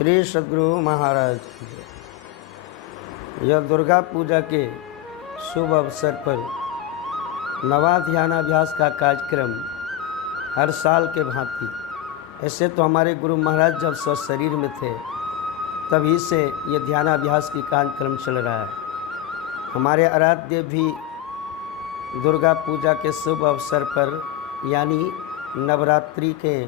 श्री सद्गुरु महाराज की जय। यह दुर्गा पूजा के शुभ अवसर पर नवा ध्यानाभ्यास का कार्यक्रम हर साल के भांति, ऐसे तो हमारे गुरु महाराज जब शरीर में थे तभी से ये ध्यानाभ्यास की कार्यक्रम चल रहा है। हमारे आराध्य भी दुर्गा पूजा के शुभ अवसर पर यानी नवरात्रि के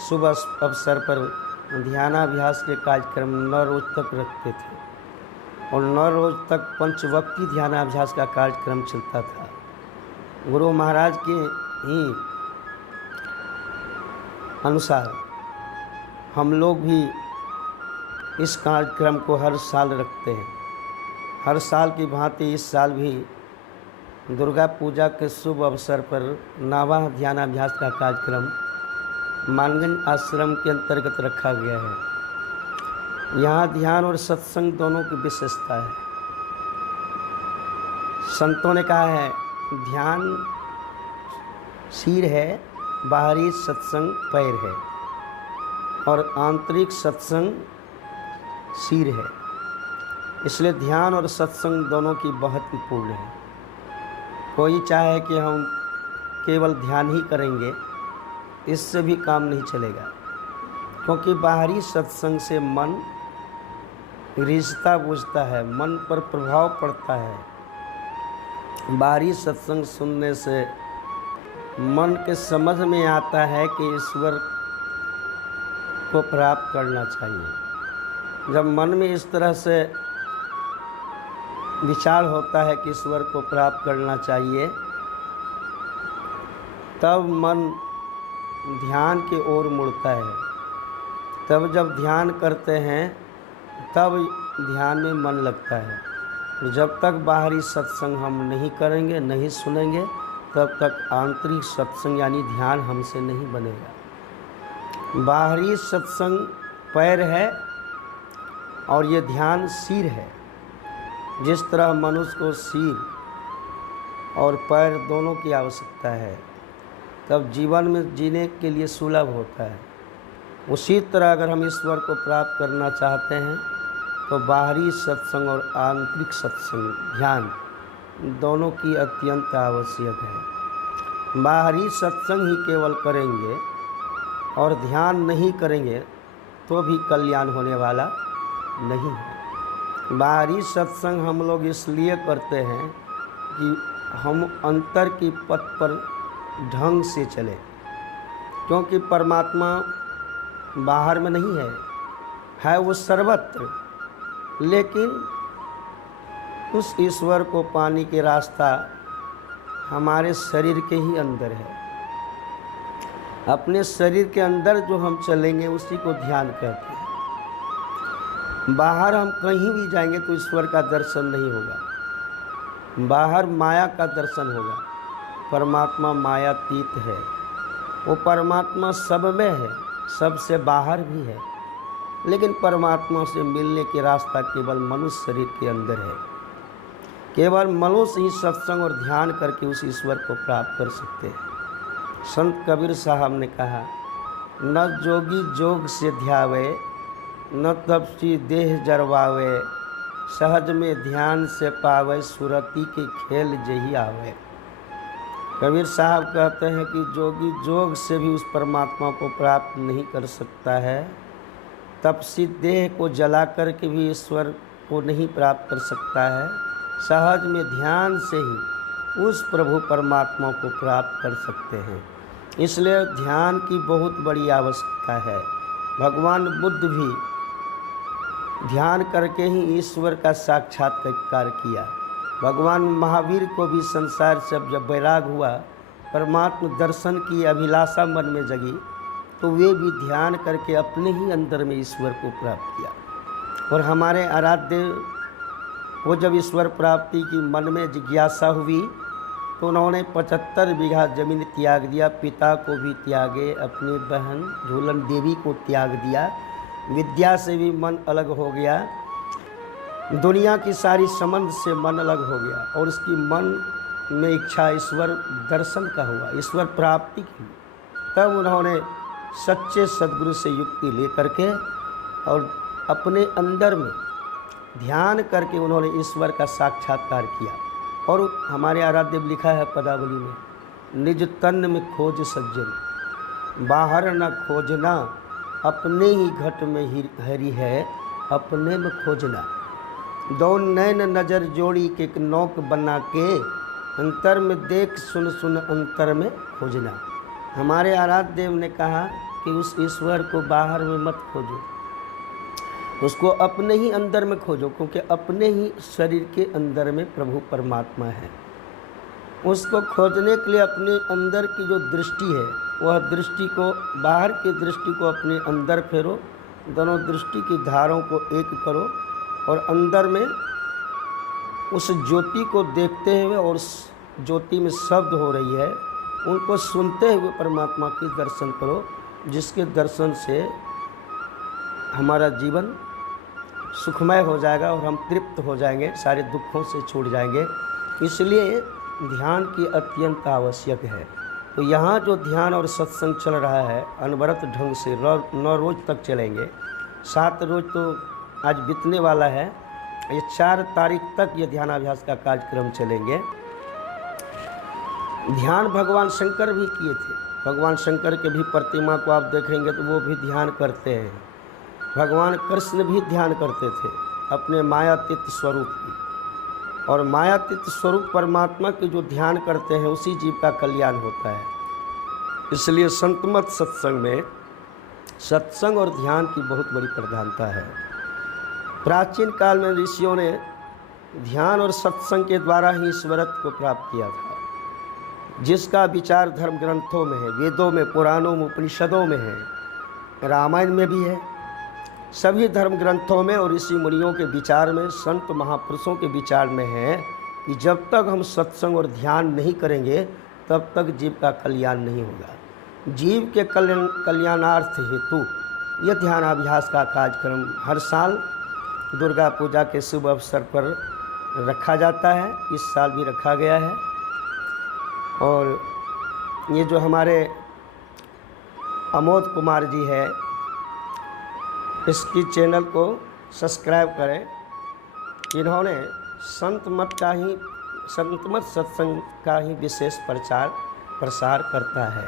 शुभ अवसर पर ध्यानाभ्यास के कार्यक्रम 9 रोज तक रखते थे और 9 रोज तक पंचवक्ती ध्यानाभ्यास का कार्यक्रम चलता था। गुरु महाराज के ही अनुसार हम लोग भी इस कार्यक्रम को हर साल रखते हैं। हर साल की भांति इस साल भी दुर्गा पूजा के शुभ अवसर पर नवा ध्यानाभ्यास का कार्यक्रम मानगंज आश्रम के अंतर्गत रखा गया है। यहाँ ध्यान और सत्संग दोनों की विशेषता है। संतों ने कहा है ध्यान सिर है, बाहरी सत्संग पैर है और आंतरिक सत्संग सिर है। इसलिए ध्यान और सत्संग दोनों की महत्वपूर्ण है। कोई चाहे कि हम केवल ध्यान ही करेंगे, इससे भी काम नहीं चलेगा, क्योंकि बाहरी सत्संग से मन रिझता बुझता है, मन पर प्रभाव पड़ता है। बाहरी सत्संग सुनने से मन के समझ में आता है कि ईश्वर को प्राप्त करना चाहिए। जब मन में इस तरह से विचार होता है कि ईश्वर को प्राप्त करना चाहिए, तब मन ध्यान की ओर मुड़ता है। तब जब ध्यान करते हैं तब ध्यान में मन लगता है। जब तक बाहरी सत्संग हम नहीं करेंगे, नहीं सुनेंगे, तब तक आंतरिक सत्संग यानी ध्यान हमसे नहीं बनेगा। बाहरी सत्संग पैर है और ये ध्यान सिर है। जिस तरह मनुष्य को सिर और पैर दोनों की आवश्यकता है, तब जीवन में जीने के लिए सुलभ होता है। उसी तरह अगर हम ईश्वर को प्राप्त करना चाहते हैं तो बाहरी सत्संग और आंतरिक सत्संग ध्यान दोनों की अत्यंत आवश्यक है। बाहरी सत्संग ही केवल करेंगे और ध्यान नहीं करेंगे तो भी कल्याण होने वाला नहीं है। बाहरी सत्संग हम लोग इसलिए करते हैं कि हम अंतर की पथ पर ढंग से चले, क्योंकि परमात्मा बाहर में नहीं है वो सर्वत्र। लेकिन उस ईश्वर को पाने के रास्ता हमारे शरीर के ही अंदर है। अपने शरीर के अंदर जो हम चलेंगे उसी को ध्यान कहते हैं। बाहर हम कहीं भी जाएंगे तो ईश्वर का दर्शन नहीं होगा। बाहर माया का दर्शन होगा। परमात्मा मायातीत है। वो परमात्मा सब में है, सबसे बाहर भी है, लेकिन परमात्मा से मिलने के रास्ता केवल मनुष्य शरीर के अंदर है। केवल मनुष्य ही सत्संग और ध्यान करके उस ईश्वर को प्राप्त कर सकते हैं। संत कबीर साहब ने कहा, न जोगी जोग से ध्यावे, न तपसी देह जरवावे, सहज में ध्यान से पावे, सुरती के खेल जही आवे। कबीर साहब कहते हैं कि जोगी जोग से भी उस परमात्मा को प्राप्त नहीं कर सकता है, तपसी देह को जला कर के भी ईश्वर को नहीं प्राप्त कर सकता है, सहज में ध्यान से ही उस प्रभु परमात्मा को प्राप्त कर सकते हैं। इसलिए ध्यान की बहुत बड़ी आवश्यकता है। भगवान बुद्ध भी ध्यान करके ही ईश्वर का साक्षात्कार किया। भगवान महावीर को भी संसार से जब वैराग हुआ, परमात्मा दर्शन की अभिलाषा मन में जगी, तो वे भी ध्यान करके अपने ही अंदर में ईश्वर को प्राप्त किया। और हमारे आराध्य वो जब ईश्वर प्राप्ति की मन में जिज्ञासा हुई तो उन्होंने 75 बीघा जमीन त्याग दिया, पिता को भी त्यागे, अपनी बहन झूलन देवी को त्याग दिया, विद्या से भी मन अलग हो गया, दुनिया की सारी संबंध से मन अलग हो गया और उसकी मन में इच्छा ईश्वर दर्शन का हुआ, ईश्वर प्राप्ति की। तब उन्होंने सच्चे सद्गुरु से युक्ति लेकर के और अपने अंदर में ध्यान करके उन्होंने ईश्वर का साक्षात्कार किया। और हमारे आराध्य में लिखा है पदावली में, निज तन में खोज सज्जन, बाहर न खोजना, अपने ही घट में ही हरि है, अपने में खोजना। दो नैन नज़र जोड़ी के एक नौक बना के, अंतर में देख सुन सुन अंतर में खोजना। हमारे आराध्य देव ने कहा कि उस ईश्वर को बाहर में मत खोजो, उसको अपने ही अंदर में खोजो, क्योंकि अपने ही शरीर के अंदर में प्रभु परमात्मा है। उसको खोजने के लिए अपने अंदर की जो दृष्टि है, वह दृष्टि को, बाहर की दृष्टि को अपने अंदर फेरो, दोनों दृष्टि की धारों को एक करो और अंदर में उस ज्योति को देखते हुए, और उस ज्योति में शब्द हो रही है, उनको सुनते हुए परमात्मा के दर्शन करो, जिसके दर्शन से हमारा जीवन सुखमय हो जाएगा और हम तृप्त हो जाएंगे, सारे दुखों से छूट जाएंगे। इसलिए ध्यान की अत्यंत आवश्यक है। तो यहाँ जो ध्यान और सत्संग चल रहा है अनवरत ढंग से 9 रोज तक चलेंगे। 7 रोज तो आज बीतने वाला है, ये 4 तारीख तक ये ध्यानाभ्यास का कार्यक्रम चलेंगे। ध्यान भगवान शंकर भी किए थे। भगवान शंकर के भी प्रतिमा को आप देखेंगे तो वो भी ध्यान करते हैं। भगवान कृष्ण भी ध्यान करते थे अपने मायातीत स्वरूप की, और मायातीत स्वरूप परमात्मा के जो ध्यान करते हैं उसी जीव का कल्याण होता है। इसलिए संतमत सत्संग में सत्संग और ध्यान की बहुत बड़ी प्रधानता है। प्राचीन काल में ऋषियों ने ध्यान और सत्संग के द्वारा ही ईश्वरत्व को प्राप्त किया था, जिसका विचार धर्म ग्रंथों में है, वेदों में, पुराणों में, उपनिषदों में है, रामायण में भी है। सभी धर्म ग्रंथों में और ऋषि मुनियों के विचार में, संत महापुरुषों के विचार में है कि जब तक हम सत्संग और ध्यान नहीं करेंगे तब तक जीव का कल्याण नहीं होगा। जीव के कल्याणार्थ हेतु यह ध्यानाभ्यास का कार्यक्रम हर साल दुर्गा पूजा के शुभ अवसर पर रखा जाता है। इस साल भी रखा गया है। और ये जो हमारे अमोद कुमार जी है, इसकी चैनल को सब्सक्राइब करें। इन्होंने संतमत सत्संग का ही विशेष प्रचार प्रसार करता है।